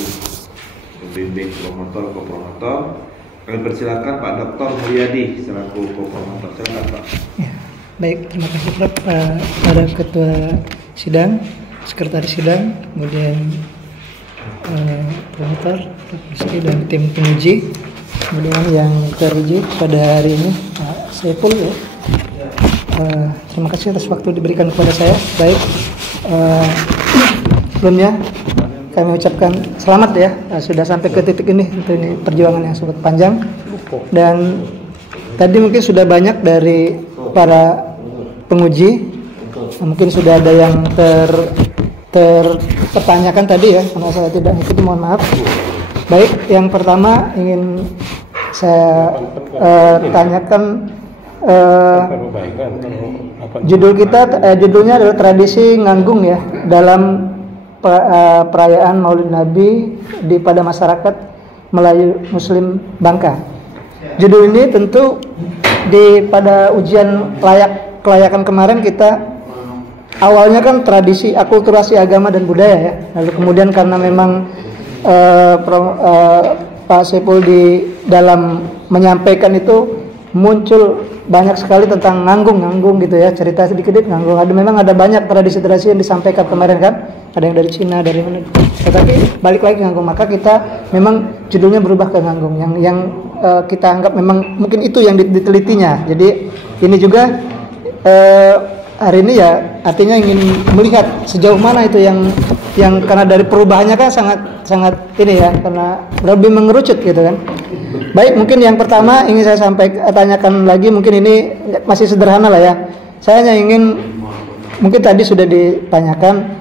itu membimbing promotor, kopromotor. Kami persilakan Pak Dr. Mulyadi selaku kopromotor. Silakan Pak. Ya, baik, terima kasih Prof. Pada Ketua Sidang, Sekretaris Sidang, kemudian promotor, dan tim penguji, kemudian yang teruji pada hari ini Pak Saiful ya. Terima kasih atas waktu diberikan kepada saya. Baik, sebelumnya kami ucapkan selamat ya, sudah sampai ke titik ini. Tentu ini perjuangan yang sangat panjang, dan tadi mungkin sudah banyak dari para penguji, mungkin sudah ada yang terpertanyakan tadi ya, karena saya tidak ikuti, mohon maaf. Baik, yang pertama ingin saya tanyakan, judulnya adalah tradisi nganggung ya dalam perayaan Maulid Nabi pada masyarakat Melayu Muslim Bangka. Judul ini tentu pada ujian kelayakan kemarin kita awalnya kan tradisi akulturasi agama dan budaya ya. Lalu kemudian karena memang Pak Saiful di dalam menyampaikan itu muncul banyak sekali tentang nganggung gitu ya, cerita sedikit nganggung. Memang ada banyak tradisi-tradisi yang disampaikan kemarin kan, ada yang dari Cina, dari mana. Tetapi balik lagi nganggung, maka kita memang judulnya berubah ke nganggung yang kita anggap memang mungkin itu yang ditelitinya. Jadi ini juga hari ini ya artinya ingin melihat sejauh mana itu yang karena dari perubahannya kan sangat ini ya, karena lebih mengerucut gitu kan. Baik, mungkin yang pertama ingin saya tanyakan lagi, mungkin ini masih sederhana lah ya. Saya hanya ingin, mungkin tadi sudah ditanyakan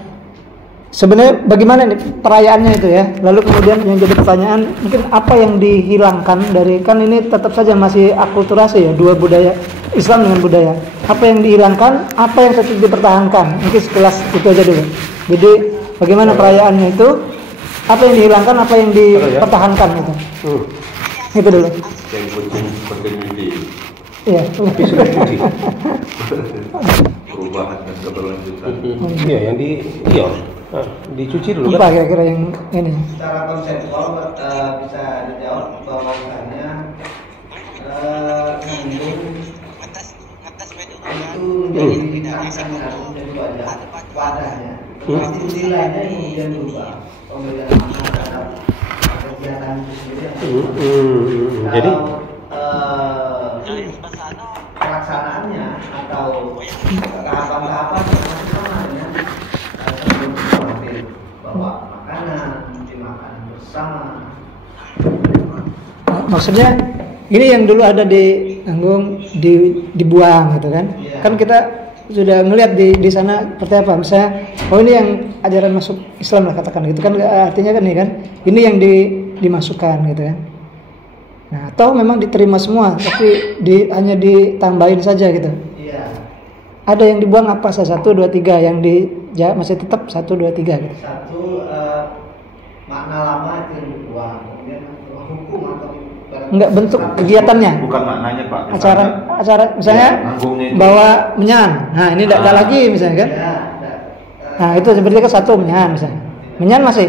sebenarnya bagaimana nih perayaannya itu ya. Lalu kemudian yang jadi pertanyaan, mungkin apa yang dihilangkan dari, kan ini tetap saja masih akulturasi ya, dua budaya, Islam dengan budaya. Apa yang dihilangkan, apa yang tetap dipertahankan, mungkin sekelas itu aja dulu. Jadi bagaimana perayaannya itu, apa yang dihilangkan, apa yang dipertahankan gitu. Itu dulu. Yang penting ini. Iya. Perubahan dan keberlanjutan. Iya, yang dicuci dulu apa kan? Kira-kira yang ini? Secara konseptual bisa dijawab bahwasannya ngandung itu menjadi harus menjadi wadahnya. Tapi nilainya kemudian berubah. Pembedaan makna terhadap kegiatan itu sendiri. Jadi pelaksanaannya atau tahapan-tahapan masih sama dengan sebelum khawatir bahwa makanan dimakan bersama. Maksudnya ini yang dulu ada di nganggung dibuang gitu kan? Yeah. Kan kita sudah ngelihat di sana seperti apa, misalnya oh ini yang ajaran masuk Islam lah katakan gitu kan, artinya kan ini yang dimasukkan gitu kan. Nah, atau memang diterima semua tapi hanya ditambahin saja gitu. Iya. Ada yang dibuang apa, 1, 2, 3, yang masih tetap 1, 2, 3 gitu. Satu, makna lama itu yang dibuang, kemudian hukum atau Enggak, bentuk kegiatannya. Bukan maknanya Pak. Acara misalnya bawa menyan. Nah, ini tidak lagi misalnya kan. ya, Nah, itu seperti ke 1 menyan misalnya. Menyan masih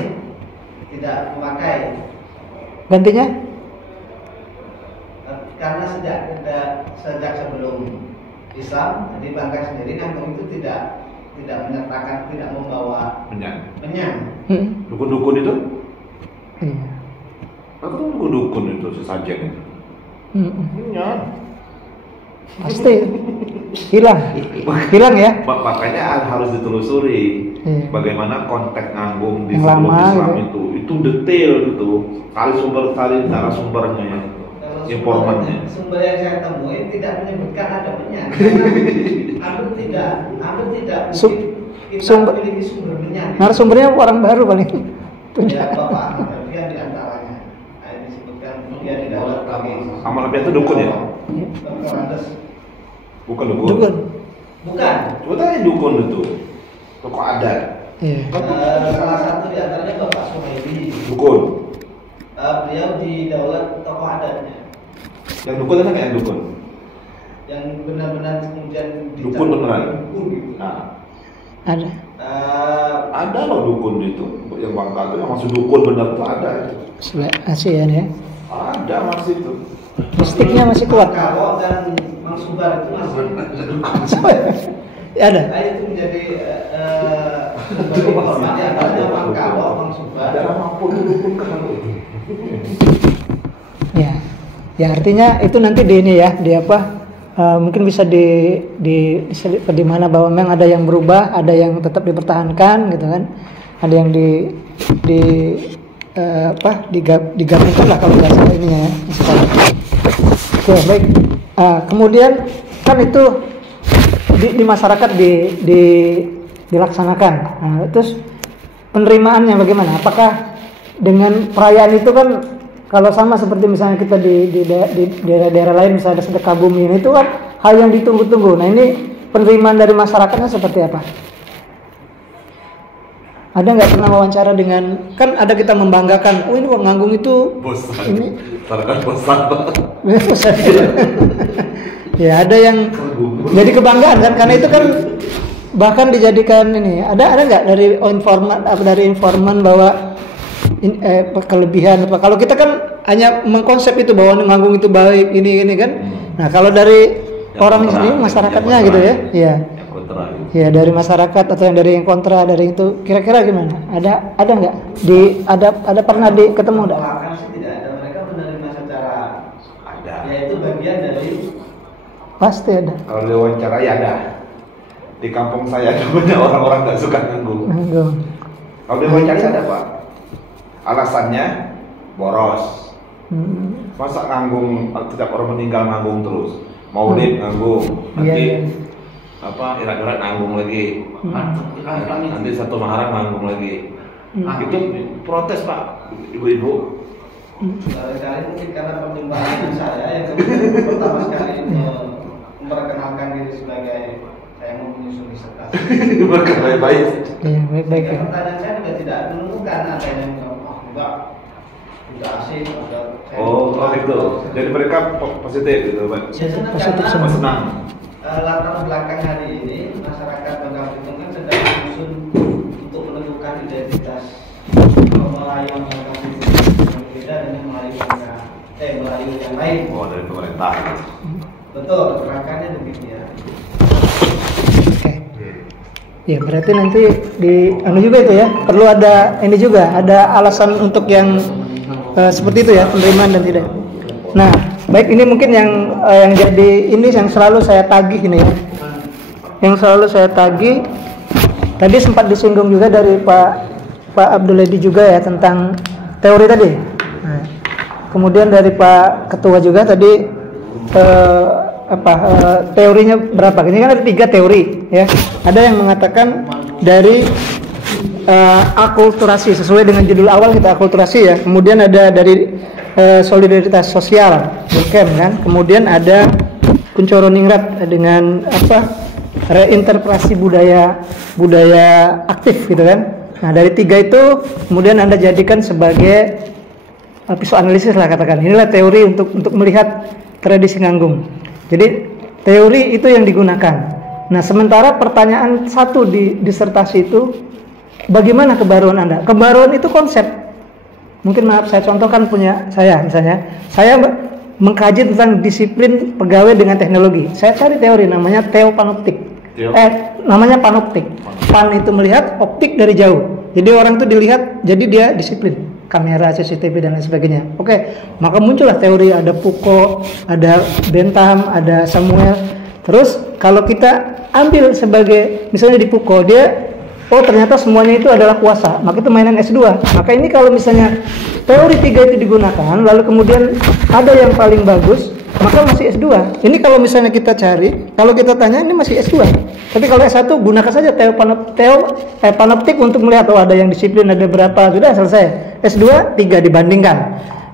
tidak memakai gantinya karena sejak sebelum Islam, jadi Bangka sendiri nganggung itu tidak menyertakan, tidak membawa menyan. Dukun-dukun itu? Iya. Aku tuh dukun itu sesajen itu. Menyan. Pasti hilang ya. Makanya harus ditelusuri bagaimana konteks nganggung di sebelum Islam itu detail gitu. Cari narasumbernya ya. Informannya. Sumber yang saya temuin tidak menyebutkan ada menyan. Hampir tidak. Kita memiliki sumber menyan. Narasumbernya orang baru paling. Ya, Bapak Alfian di antaranya. Nah, disebutkan kemudian di dalam kami. Amal Alfian itu dukun ya? Bukan dukun. Bukan. Coba tanya dukun itu. Tokoh adat. Iya. Salah satu di antaranya Bapak Suhaili. Dukun. Beliau di daulat tokoh adatnya. Yang dukun itu kayak dukun. Yang benar-benar kemudian Dukun beneran. Dukun gitu. Nah. Ada. Ada loh dukun itu yang Bangka itu yang masih dukun benar tuh ada itu. ASEAN ya. Ada masih itu. Mistiknya masih kuat. Kalau dan Mang Subar itu masih Ya, ada. itu menjadi informasi antara Mang Kalau, Mang Subar. Ada maupun dukun kan. Ya. Ya artinya itu nanti di ini ya, di apa? Mungkin bisa di mana bahwa memang ada yang berubah, ada yang tetap dipertahankan gitu kan. Ada yang digabungkan lah kalau bahasa ininya ya. Oke, baik. Kemudian kan itu di masyarakat dilaksanakan. Nah, terus penerimaannya bagaimana? Apakah dengan perayaan itu kan kalau sama seperti misalnya kita di daerah-daerah lain misalnya ada sedekah bumi, itu kan hal yang ditunggu-tunggu. Nah, ini penerimaan dari masyarakatnya seperti apa? Ada nggak pernah wawancara dengan, kan ada kita membanggakan, oh ini nganggung itu Bosan. ini Bosan. bosan. Ya ada yang jadi kebanggaan kan, karena itu kan bahkan dijadikan ini. Ada nggak dari informan bahwa kelebihan apa? Kalau kita kan hanya mengkonsep itu bahwa nganggung itu baik ini kan. Nah kalau dari orang ini masyarakatnya gitu ya, iya. Ya dari masyarakat atau yang dari yang kontra dari itu kira-kira gimana? Ada nggak ada pernah ketemu enggak? Belakang sih tidak ada, mereka menerima secara Ada. ya itu bagian dari Pasti ada. Kalau diwawancara ya ada. Di kampung saya ada banyak orang-orang nggak suka nganggung. Nganggung. Kalau diwawancara ada Pak. Alasannya boros. Masa nganggung, setiap orang meninggal nganggung terus. Maulid nganggung, nanti irak-irak nganggung lagi. Nanti satu Muharram nganggung lagi. Itu protes Pak, ibu-ibu. sekali mungkin karena pertimbangan saya yang pertama sekali memperkenalkan diri sebagai saya mau menyusun disertasi. Baik-baik. Iya, baik-baik. Ya. Pertanyaan saya juga tidak menentukan ada yang enggak asing atau Oh, gitu. Jadi mereka positif gitu, Pak. biasanya Positif karena semua. Senang. latar belakang hari ini masyarakat Bangka Belitung kan sedang menyusun untuk menentukan identitas Melayu Bangka Belitung yang berbeda dengan Melayu yang lain. Oh, dari pemerintah. Betul, kerangkanya demikian. Oke. Ya berarti nanti juga itu ya, perlu ada ini juga, ada alasan untuk yang seperti itu ya, penerimaan dan tidak. Nah, baik, ini mungkin yang jadi ini yang selalu saya tagih ini ya. Yang selalu saya tagih tadi sempat disinggung juga dari Pak Abdul Edi juga ya tentang teori tadi. Nah, kemudian dari Pak Ketua juga tadi teorinya berapa? Ini kan ada 3 teori ya. Ada yang mengatakan dari akulturasi sesuai dengan judul awal kita akulturasi ya. Kemudian ada dari solidaritas sosial, bukan kan? Kemudian ada Kuncoro Ningrat dengan reinterpretasi budaya aktif gitu kan. Nah, dari 3 itu kemudian Anda jadikan sebagai psikoanalisis lah katakan. Inilah teori untuk melihat tradisi nganggung. Jadi teori itu yang digunakan. Nah, sementara pertanyaan 1 di disertasi itu bagaimana kebaruan Anda? Kebaruan itu konsep. Mungkin maaf saya contohkan punya saya misalnya. Saya mengkaji tentang disiplin pegawai dengan teknologi. Saya cari teori namanya teopanoptik. Namanya panoptik. Pan itu melihat, optik dari jauh. Jadi orang itu dilihat, jadi dia disiplin. Kamera, CCTV dan lain sebagainya. Oke, maka muncullah teori, ada Foucault, ada Bentham, ada Samuel. Terus kalau kita ambil sebagai misalnya di Foucault, dia ternyata semuanya itu adalah kuasa, maka itu mainan S2. Maka ini kalau misalnya teori 3 itu digunakan, lalu kemudian ada yang paling bagus, maka masih S2. Ini kalau misalnya kita cari, kalau kita tanya ini masih S2. Tapi kalau S1 gunakan saja panoptik untuk melihat ada yang disiplin ada berapa, sudah selesai. S2 3 dibandingkan.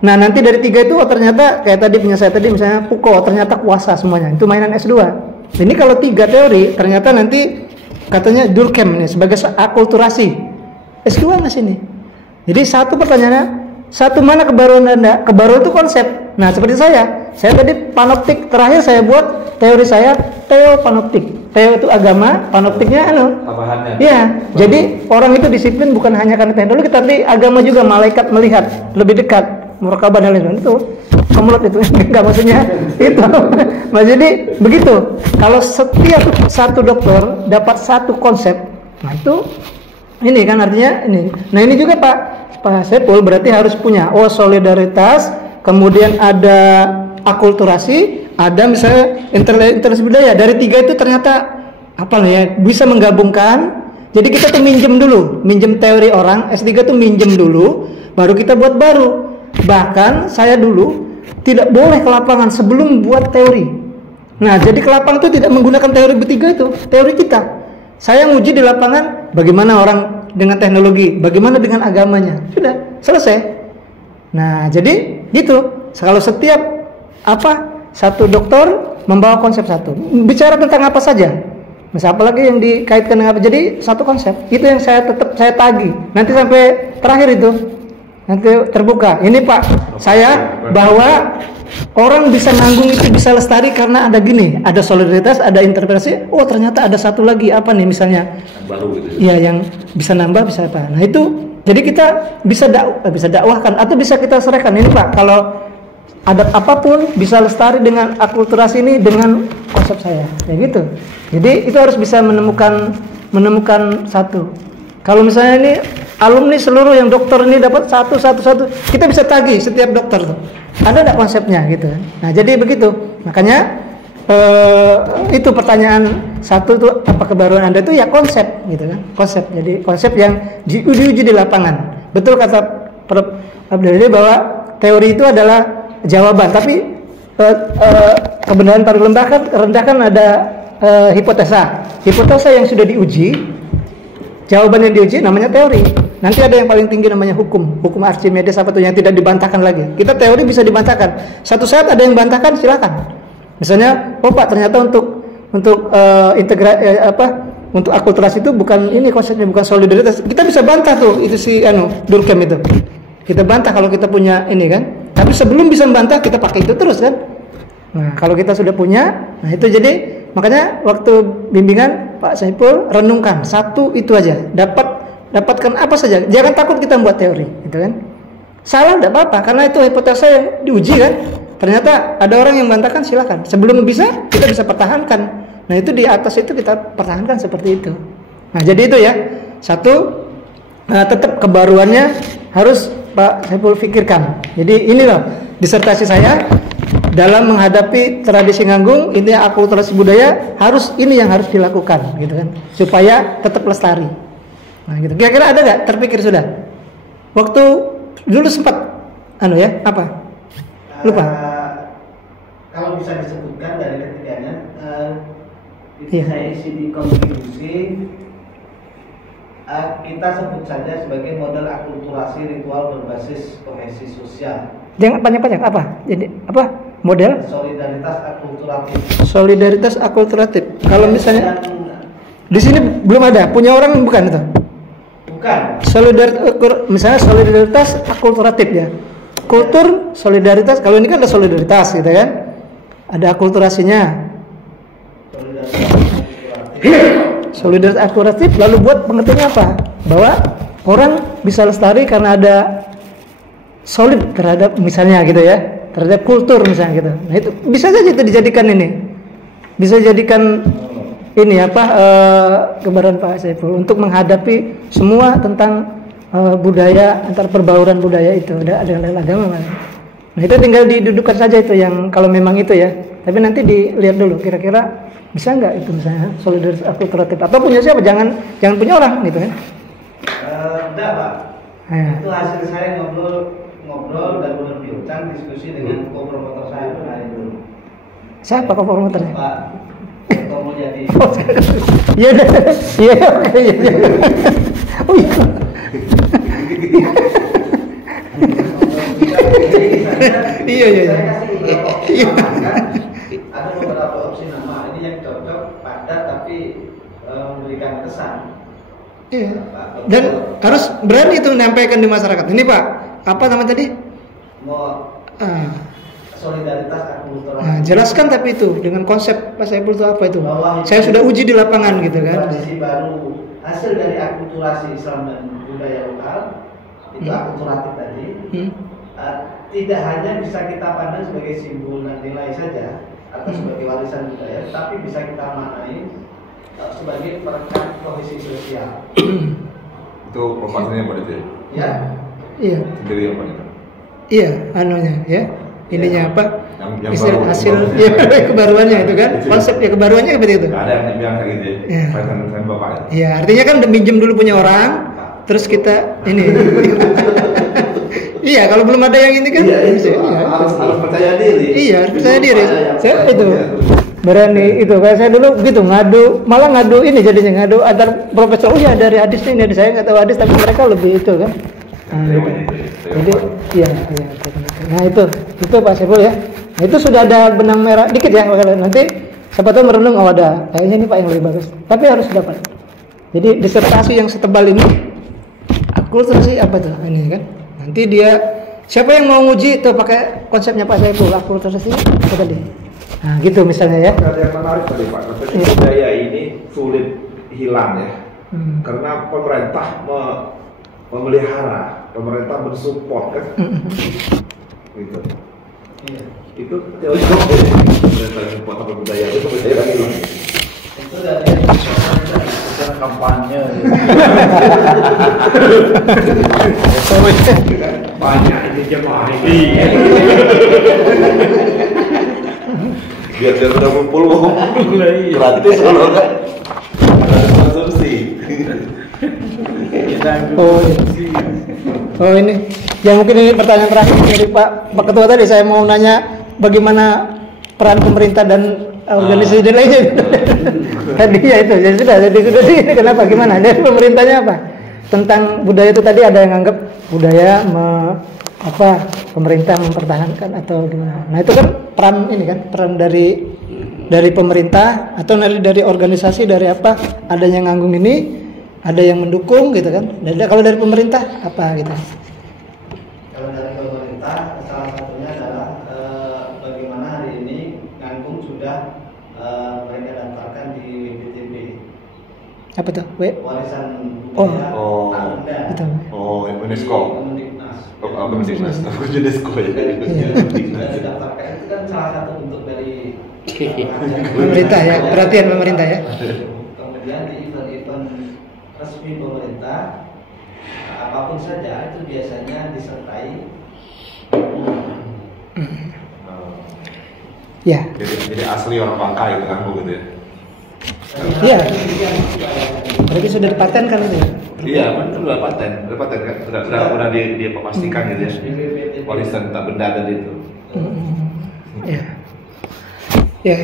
Nah, nanti dari 3 itu ternyata kayak tadi punya saya tadi misalnya Foucault ternyata kuasa semuanya. Itu mainan S2. Ini kalau 3 teori ternyata nanti katanya Durkheim ini sebagai akulturasi. S2 nggak sini. Jadi satu pertanyaannya, satu mana kebaruan Anda? Kebaruan itu konsep. Nah, seperti saya tadi panoptik, terakhir saya buat teori saya teopanoptik. teo itu agama, panoptiknya Tambahannya. Iya, jadi orang itu disiplin bukan hanya karena teknologi, tapi agama juga, malaikat melihat lebih dekat, muraqabah dan lain-lain itu. Kemulut itu enggak maksudnya itu. Nah, jadi begitu. Kalau setiap satu dokter dapat satu konsep, nah itu ini kan artinya ini. Nah, ini juga Pak Saiful berarti harus punya solidaritas, kemudian ada akulturasi, ada misalnya interaksi budaya. Dari 3 itu ternyata apa ya, bisa menggabungkan. Jadi kita tuh minjem teori orang, S3 tuh minjem dulu, baru kita buat baru. Bahkan saya dulu tidak boleh ke lapangan sebelum buat teori. Nah, jadi ke lapangan itu tidak menggunakan teori bertiga itu, teori kita. Saya nguji di lapangan bagaimana orang dengan teknologi, bagaimana dengan agamanya. Sudah, selesai. Nah, jadi gitu. Kalau setiap satu dokter membawa konsep satu. Bicara tentang apa saja. Misal apalagi yang dikaitkan dengan apa. Jadi satu konsep. Itu yang saya tagih. Nanti sampai terakhir itu. Nanti terbuka. Ini Pak, saya bahwa orang bisa nanggung itu bisa lestari karena ada gini, ada solidaritas, ada interpretasi. Oh, ternyata ada satu lagi apa nih misalnya? Baru gitu. Iya, yang bisa nambah, bisa apa. Nah, itu jadi kita bisa dakwahkan atau bisa kita serahkan. Ini Pak, kalau adat apapun bisa lestari dengan akulturasi ini dengan konsep saya. Ya gitu. Jadi itu harus bisa menemukan satu. Kalau misalnya ini alumni seluruh yang dokter ini dapat satu, kita bisa tagih setiap dokter tuh. Ada enggak konsepnya gitu kan? Nah, jadi begitu. Makanya itu pertanyaan satu tuh, apa kebaruan Anda itu ya konsep gitu kan? Konsep. Jadi konsep yang diuji di lapangan. Betul kata Prof. Abdul bahwa teori itu adalah jawaban, tapi kebenaran paling rendah kan ada hipotesa. Hipotesa yang sudah diuji, jawaban yang diuji namanya teori. Nanti ada yang paling tinggi namanya hukum Archimedes apa tuh yang tidak dibantahkan lagi. Kita teori bisa dibantahkan. Satu saat ada yang bantahkan, silakan. Misalnya, oh Pak, ternyata untuk untuk akulturasi itu bukan ini konsepnya, bukan solidaritas. Kita bisa bantah tuh, itu si Durkheim itu. Kita bantah kalau kita punya ini kan. Tapi sebelum bisa membantah kita pakai itu terus kan. Nah, kalau kita sudah punya, nah itu jadi makanya waktu bimbingan Pak Saiful renungkan satu itu aja. Dapatkan apa saja. Jangan takut kita membuat teori, gitu kan. Salah enggak apa-apa karena itu hipotesa yang diuji kan. Ternyata ada orang yang membantahkan, silakan. Sebelum bisa kita bisa pertahankan. Nah, itu di atas itu kita pertahankan seperti itu. Nah, jadi itu ya. Satu tetap kebaruannya harus Pak Saiful pikirkan. Jadi ini loh disertasi saya dalam menghadapi tradisi nganggung, ini akulturasi budaya harus ini yang harus dilakukan gitu kan supaya tetap lestari. Nah, gitu. Kira-kira ada nggak terpikir sudah? Waktu dulu sempat apa? Lupa. Kalau bisa disebutkan dari ketiganya, Iya. saya isi di kontribusi. Kita sebut saja sebagai model akulturasi ritual berbasis kohesi sosial. Jangan panjang-panjang apa? Jadi apa? Model solidaritas akulturatif. Kalau misalnya di sini belum ada, punya orang bukan itu? Bukan. Misalnya solidaritas akulturatif ya. Kultur, solidaritas. Kalau ini kan ada solidaritas gitu kan? Ada akulturasinya. Solidaritas akulturatif lalu buat pengertiannya apa? Bahwa orang bisa lestari karena ada solid terhadap misalnya gitu ya, terhadap kultur misalnya gitu. Nah, itu bisa saja itu dijadikan ini. Bisa jadikan ini gambaran Pak Saiful untuk menghadapi semua tentang budaya, antar perbauran budaya itu ada agama. Nah, itu tinggal didudukkan saja itu yang kalau memang itu ya. Tapi nanti dilihat dulu kira-kira bisa nggak itu misalnya solidaritas akulturatif atau punya siapa? Jangan punya orang gitu kan? Enggak Pak. Itu hasil saya ngobrol dan berbincang diskusi dengan co-promotor saya hari itu. Siapa co-promotornya? Pak Tomo jadi. Iya deh. Iya oke iya. Oh iya. Iya. Iya. Ada beberapa opsi nama ini yang cocok padat tapi memberikan kesan. Iya. Dan harus berani itu menyampaikan di masyarakat. Ini Pak, apa nama tadi? solidaritas akulturasi. Nah, jelaskan tapi itu dengan konsep Pak Saiful itu apa itu? Bahwa Saya sudah uji di lapangan gitu kan. Tradisi baru hasil dari akulturasi Islam dan budaya lokal itu akulturatif tadi. Tidak hanya bisa kita pandang sebagai simbol dan nilai saja atau sebagai warisan budaya, tapi bisa kita maknai sebagai perekat kohesi sosial. Itu pembahasannya apa itu? Ya. Iya. Sendiri apa itu? Iya, anunya ya. Ininya apa? Yang Istilah baru, hasil baru. ya kebaruannya itu kan. Konsepnya kebaruannya seperti itu. Nggak ada yang bilang kayak gitu Iya. ya. Saya bapak ya. Iya, artinya kan minjem dulu punya orang, terus kita ini. Iya, kalau belum ada yang ini kan. Iya, itu iya, harus percaya diri. Iya, harus percaya diri. Saya itu Iya. berani itu. Kayak saya dulu gitu ngadu, malah ngadu ini jadinya ngadu antar profesor. Oh ya dari hadis ini, dari saya nggak tahu hadis tapi mereka lebih itu kan. Nah, gitu. Jadi iya. Nah itu Pak Saiful ya. Nah, itu sudah ada benang merah dikit ya. Nanti siapa tahu merenung oh ada. Kayaknya ini Pak yang lebih bagus. Tapi harus dapat. Jadi disertasi yang setebal ini, akulturasi apa tuh ini kan? Nanti dia siapa yang mau nguji tuh pakai konsepnya Pak Saiful akulturasi apa tadi? Nah gitu misalnya ya. Ada yang menarik tadi Pak, konsep budaya ini sulit hilang ya, karena pemerintah memelihara, pemerintah mensupport kan, gitu. Iya. Itu teori pemerintah support apa budaya itu budaya hilang. Itu dari Secara kampanye, banyak ini jemaah ini. Biar udah kumpul gratis kalau kan ada konsumsi. Oh ini, yang mungkin ini pertanyaan terakhir dari Pak Ketua tadi saya mau nanya bagaimana peran pemerintah dan organisasi dan lainnya. Tadi ya itu, jadi sudah ini kenapa gimana? Dari pemerintahnya apa? Tentang budaya itu tadi ada yang anggap budaya pemerintah mempertahankan atau gimana? Nah itu kan peran dari pemerintah atau dari organisasi dari apa? Ada yang nganggung ini, ada yang mendukung gitu kan? Kalau dari pemerintah apa gitu? Kalau dari pemerintah salah satunya adalah bagaimana hari ini Nganggung sudah mereka daftarkan di WTB. Apa tuh? Warisan Oh. budaya tak benda. Betul. Oh, UNESCO. Kemendiknas. Oh, Kemendiknas. Aku UNESCO ya. Sudah didaftarkan itu kan salah satu bentuk dari Pemerintah ya, perhatian pemerintah ya. Kemudian di event-event resmi pemerintah apapun saja itu biasanya disertai Ya. Jadi asli orang Bangka itu kan begitu ya. Iya. Berarti sudah dipatenkan itu ya? Iya, kan udah paten kan, udah dia pastikan gitu ya. Warisan tak benda tadi itu. Ya. Ya.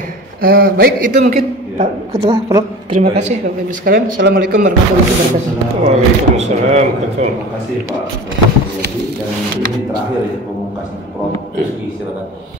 Baik itu mungkin Pak Ketua, Prof. Terima kasih Bapak Ibu sekalian. Assalamualaikum warahmatullahi wabarakatuh. Waalaikumsalam. Terima kasih Pak. Dan ini terakhir ya pemungkas Prof. Rizky silakan.